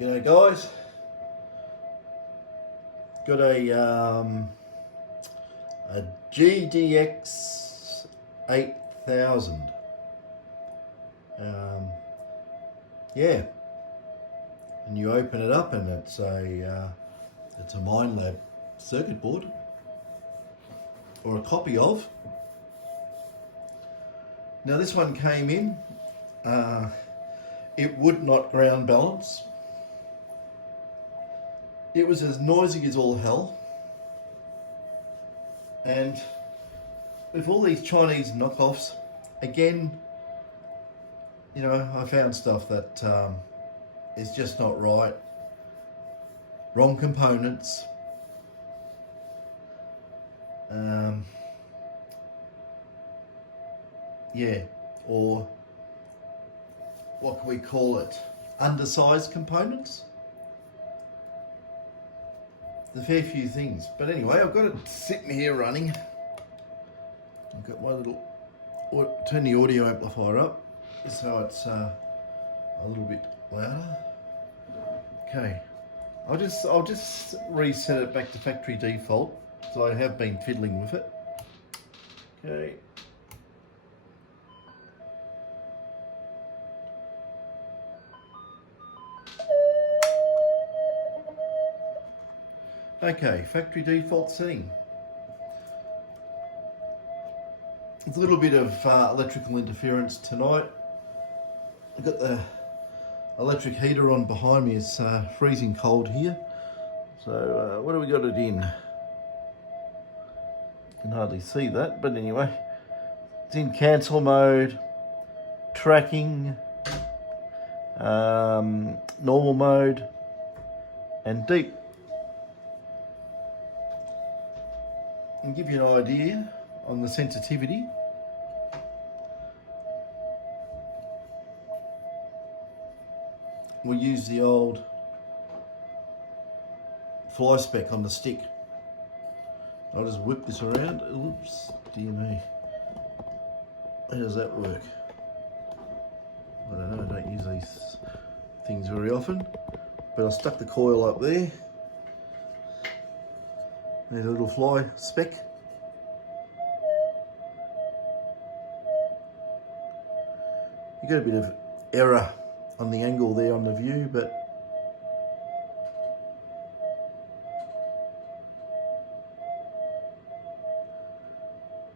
G'day guys, got a GDX-8000. Yeah, and you open it up and it's a Minelab circuit board, or a copy of. Now this one came in, it would not ground balance. It was as noisy as all hell. And with all these Chinese knockoffs, again, you know, I found stuff that is just not right. Wrong components. Yeah, or what can we call it? Undersized components. There's a fair few things, but anyway, I've got it sitting here running. I've got my little, turn the audio amplifier up so it's a little bit louder. Okay, I'll just reset it back to factory default, so I have been fiddling with it. Okay. Okay, factory default setting. There's a little bit of electrical interference tonight. I've got the electric heater on behind me. It's freezing cold here. So what do we got it in? You can hardly see that, but anyway. It's in cancel mode, tracking, normal mode, and deep. And give you an idea on the sensitivity. We'll use the old fly spec on the stick. I'll just whip this around. Oops, dear me. How does that work? I don't know, I don't use these things very often, but I stuck the coil up there. There's a little fly spec. You got a bit of error on the angle there on the view, but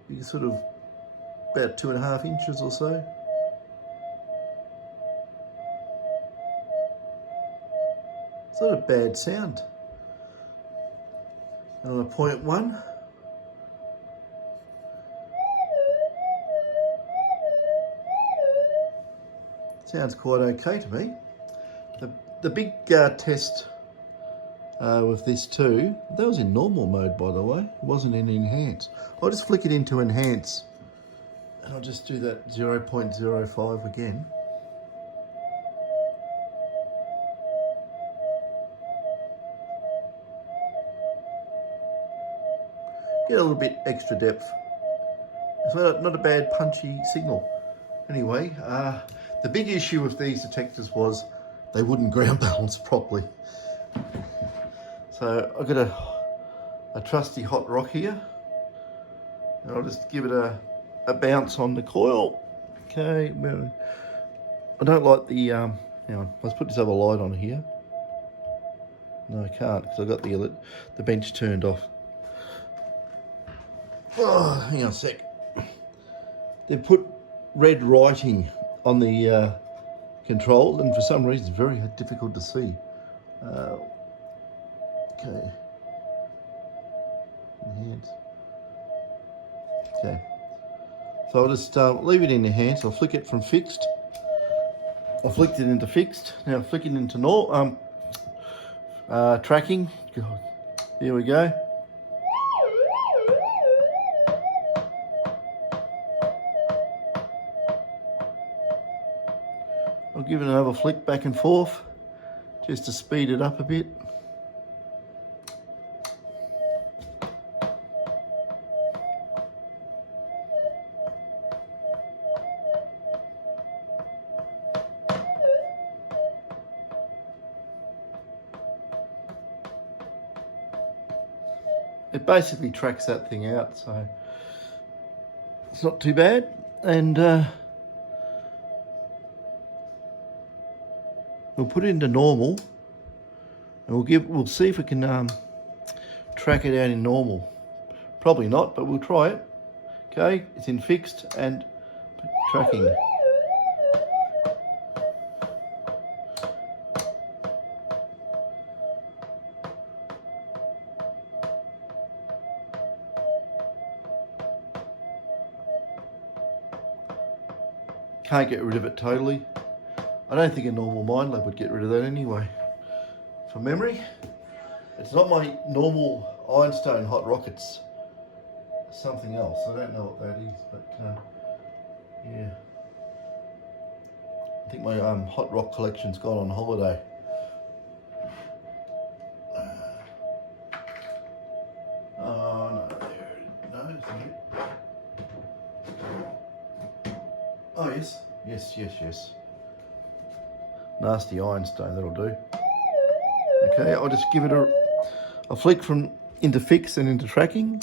you can sort of about 2.5 inches or so. It's not a bad sound. And on a 0.1, sounds quite okay to me. The big test with this too, that was in normal mode, by the way. It wasn't in enhance. I'll just flick it into enhance, and I'll just do that 0.05 again. Get a little bit extra depth. It's not a bad punchy signal. Anyway, the big issue with these detectors was they wouldn't ground balance properly. So I've got a trusty hot rock here, and I'll just give it a bounce on the coil. Okay, I don't like the, hang on, let's put this other light on here. No, I can't, because I've got the bench turned off. Oh, hang on a sec. They've put red writing on the control, and for some reason it's very difficult to see. Okay. Enhance. Okay. So I'll just leave it in enhance. I'll flick it from fixed. I flicked it into fixed. Now flick it into tracking. God. Here we go. I'll give it another flick back and forth just to speed it up a bit. it basically tracks that thing out, so it's not too bad. And we'll put it into normal, and we'll see if we can track it out in normal. Probably not, but we'll try it. Okay, it's in fixed and tracking. Can't get rid of it totally. I don't think a normal mind lab would get rid of that anyway. For memory, it's not my normal Einstein hot rockets. Something else. I don't know what that is, but yeah. I think my hot rock collection's gone on holiday. Oh no, there it no, it's not it. Oh yes. Nasty ironstone, that'll do. Okay, I'll just give it a flick from into fix and into tracking.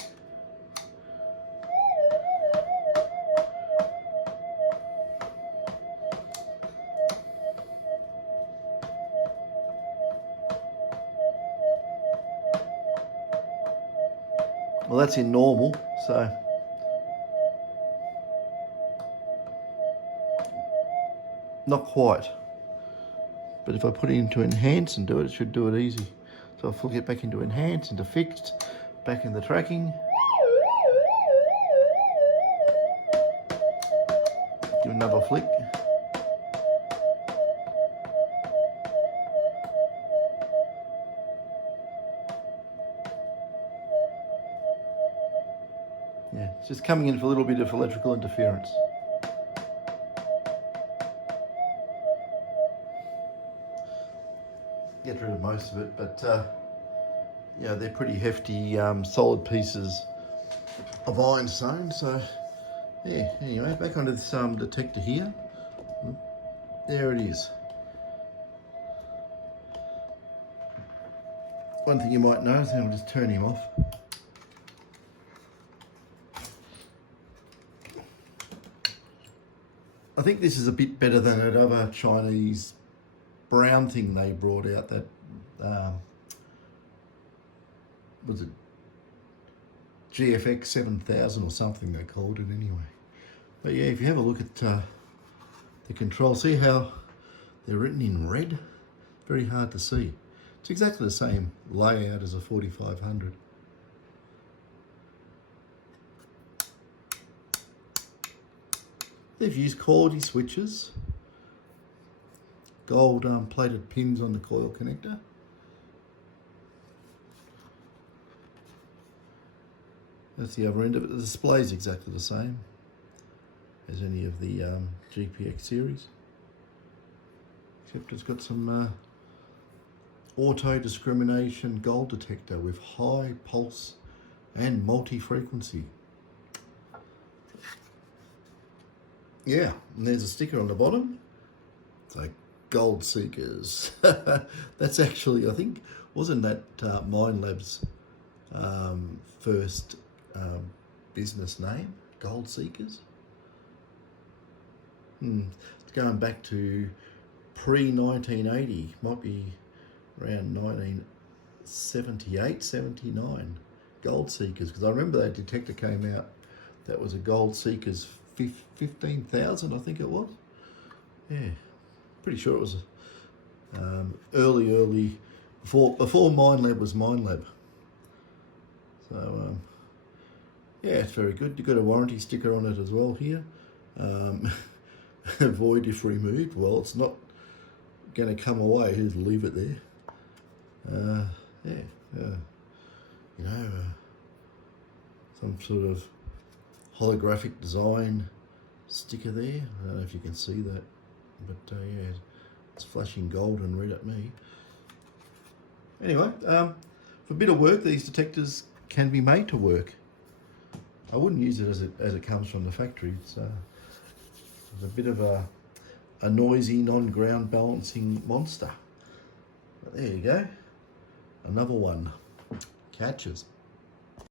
Well, that's in normal, so not quite. But if I put it into enhance and do it, it should do it easy. So I'll flick it back into enhance, into fixed, back in the tracking. Give another flick. Yeah, it's just coming in for a little bit of electrical interference. Get rid of most of it, but yeah, they're pretty hefty, solid pieces of ironstone. So yeah, anyway, back onto this detector here. There it is. One thing you might notice, and I'll just turn him off. I think this is a bit better than that other Chinese brown thing they brought out, that was it GDX-8000 or something they called it anyway. But yeah, if you have a look at the controls, see how they're written in red? Very hard to see. It's exactly the same layout as a 4500. They've used quality switches, gold plated pins on the coil connector. That's the other end of it. The display is exactly the same as any of the GPX series, except it's got some auto discrimination gold detector with high pulse and multi-frequency. Yeah, and there's a sticker on the bottom. It's like Gold Seekers. That's actually, I think, wasn't that Mind Lab's first business name, Gold Seekers? It's going back to pre-1980, might be around 1978, 79. Gold Seekers, because I remember that detector came out, that was a Gold Seekers 15,000, I think it was. Yeah, pretty sure it was early, before Mind Lab was Mind Lab. So, yeah, it's very good. You've got a warranty sticker on it as well here. Void if removed. Well, it's not going to come away. Just leave it there. You know, some sort of holographic design sticker there. I don't know if you can see that, but yeah, it's flashing gold and red at me. Anyway, for a bit of work, these detectors can be made to work. I wouldn't use it as it comes from the factory. It's a bit of a noisy, non-ground balancing monster. But there you go, another one catches.